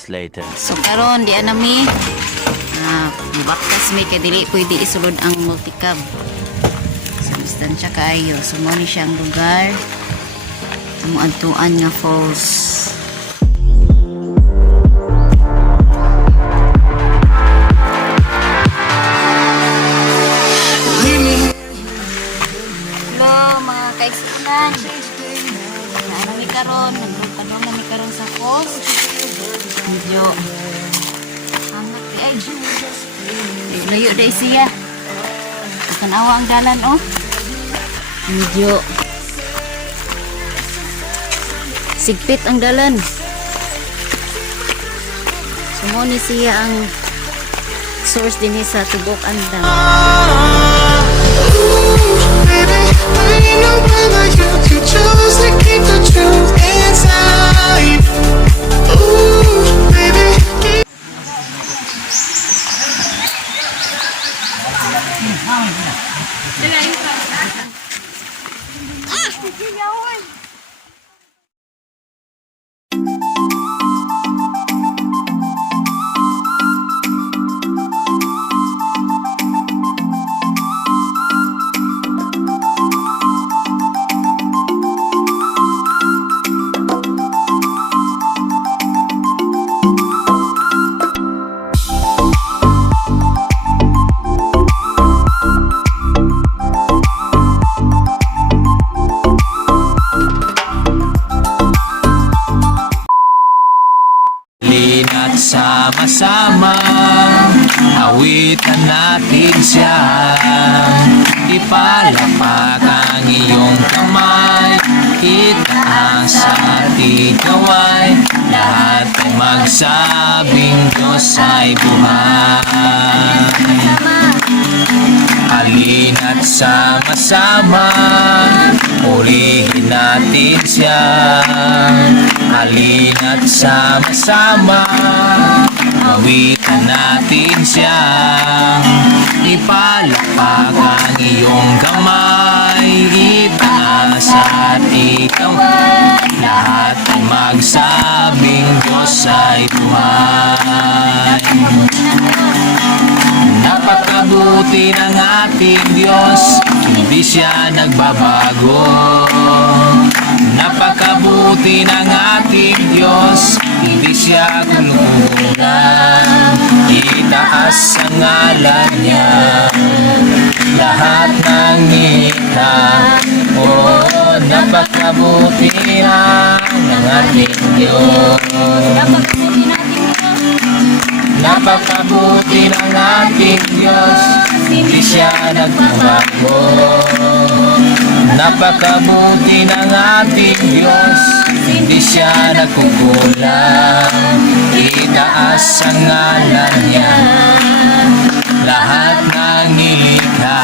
moments later. So karon di anami baktas mi kay dili pwede isulod ang multicab. So distansya kaayo. So mo ni siyang lugar. Amo adtuan nga falls. Hello mga kaigsunan. Ano mi karon? Nagpunta mi karon sa falls. Medyo amat ay layo day siya. Tanawa ang dalan oh. Medyo sigpit ang dalan. Sumo ni siya ang source din sa Tubok Andam. At sama-sama awitan natin siya. Ipalapag ang iyong kamay, itaas at ikaway, lahat ay magsabing Diyos ay buhay. Halina't sama-sama purihin natin siya. Halina't sama-sama awitan natin siya. Ipalapag ang iyong kamay, itaas at ikaway, lahat ay magsabing Diyos ay buhay. Napakabuti ng ating Diyos, hindi siya nagbabago. Napakabuti ng ating Diyos, hindi siya kulukulan. Itaas ang ngalan niya, lahat ng ika. Oh, napakabuti ng ating Diyos. Napakabuti ng ating Diyos, hindi siya nagbabago. Napakabuti ng ating Diyos, hindi siya nagkukulang. Itaas ang ngalan niya, lahat ng nilikha.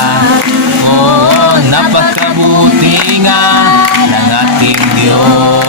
Oo, napakabuti nga ng ating Diyos.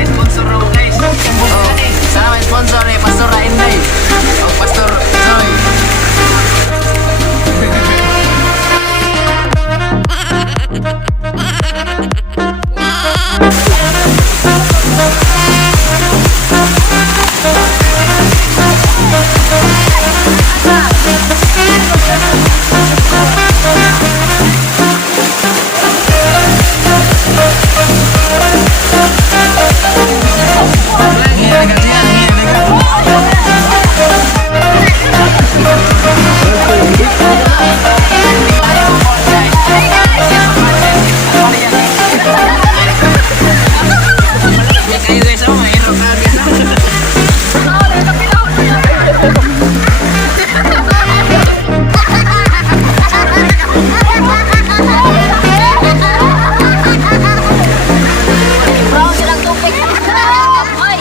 Sponsor raw guys. Sana may sponsor eh, Pastor Rainday. O Pastor Joy. Kayo guys, oh, mahirap na guys. Brown silang tubig. Hoy!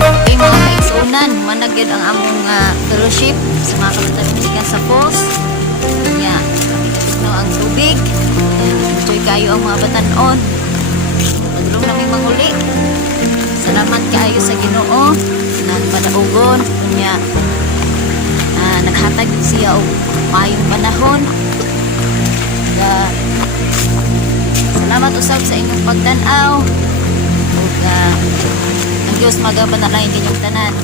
Okay mga kaigsunan, managid ang among fellowship sa mga kalutan sa falls. Nya, no ang tubig. Enjoy kayo ang mga batanon. Padulong namin manguli. Salamat kaayo sa Ginoo na padaugon nya naghatag siya og maayong panahon. Salamat usab sa inyong pagtan-aw. Ug ang Diyos magapanalangin kinyong tanan.